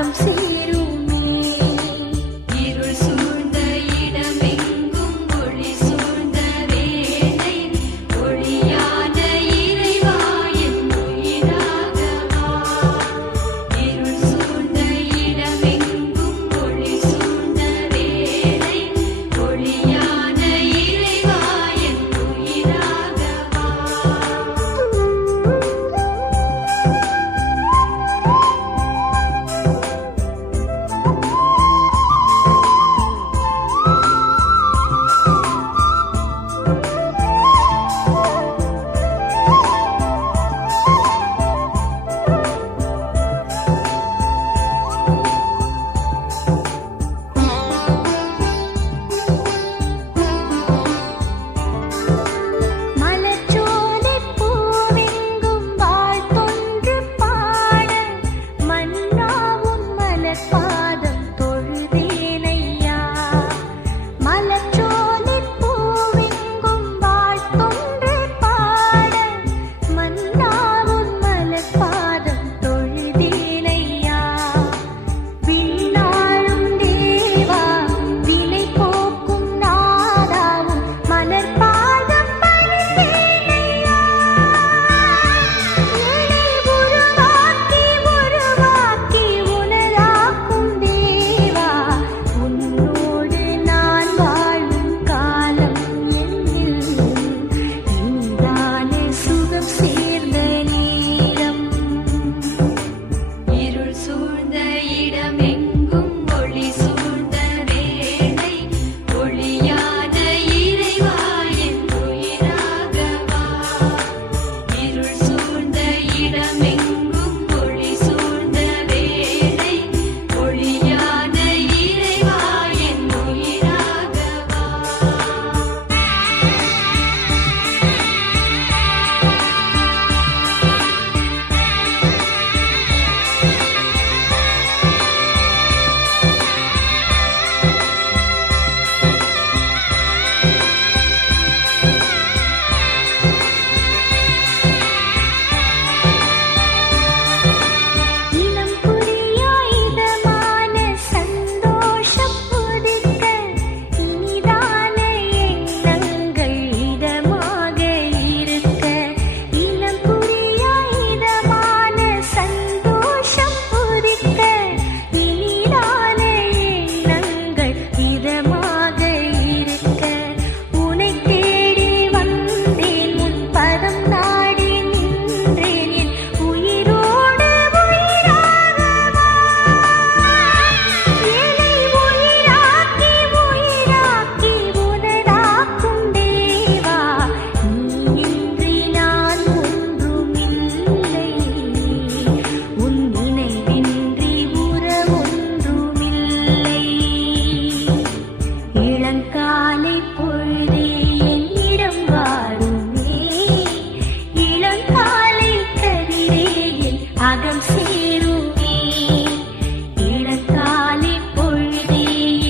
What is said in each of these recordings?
அகம் சேருமே. இருள் சூழ்ந்த இடமெங்கும் ஒளி சூழ்ந்த வேளை ஒளியான இறைவா என் உயிராகவா. இருள் சூழ்ந்த இடமெங்கும் ஒளி சூழ்ந்த வேளை ஒளியான இறைவா என் உயிராகவா. மலர்ச்சோலைப் பூவெங்கும் வாழ்த்தொன்று பாட மன்னா உன் மலர்பாதம் தொழுதேனையா. மலர்ச்சோலைப் பூவெங்கும் வாழ்த்தொன்று பாட மன்னா உன் மலர்பாதம் தொழுதேனையா. விண்ணாளும் தேவா வினை போக்கும் நாதாவும் மலர்பாதம் பணிந்தேனையா. என்னை உருவாக்கி உனதாக்கும் தேவா, உன்னோடு நான் வாழும் காலம் என்னில் இன்றானே சுகம் சேர்ந்த நேரம். இருள் சூழ்ந்த இடமெங்கும் ஒளி சூழ்ந்த வேளை ஒளியான இறைவா என் உயிராகவா. இருள் சூழ்ந்த இடமெங்கும் ஒளி சூழ்ந்த வேளை ஒளியான இறைவா என் உயிராகவா. இனம் புரியாய் இதமான சந்தோஷம் புதிக்க இனிதான எண்ணங்கள் இதமாக இருக்க. இனம் புரியாய் இதமான சந்தோஷம் புதிக்க இனிதான எண்ணங்கள் இதமாக இருக்க. உனை தேடி வந்தேன் உன் பதம் நாடி நின்றேன் என் உயிரோடு உயிராகவா. என்னை உயிராக்கி உனதாக்கும் தேவா, நீ இன்றி நான் ஒன்றுமில்லை. உன் நினைவின்றி உறவொன்றுமில்லை. இளங்காலை பொழுதே என்னிடம் வாருமே. இளங்காலை கதிரே என் அகம் சேருமே. இளங்காலை பொழுதே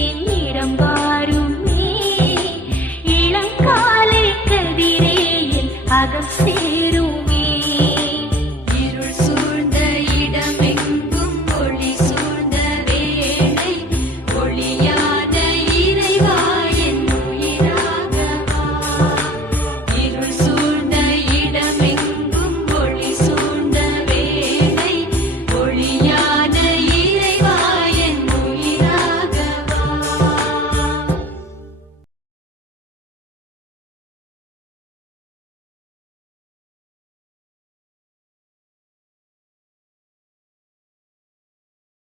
என்னிடம் வாருமே. இளங்காலை கதிரே என் அகம் சேருமே.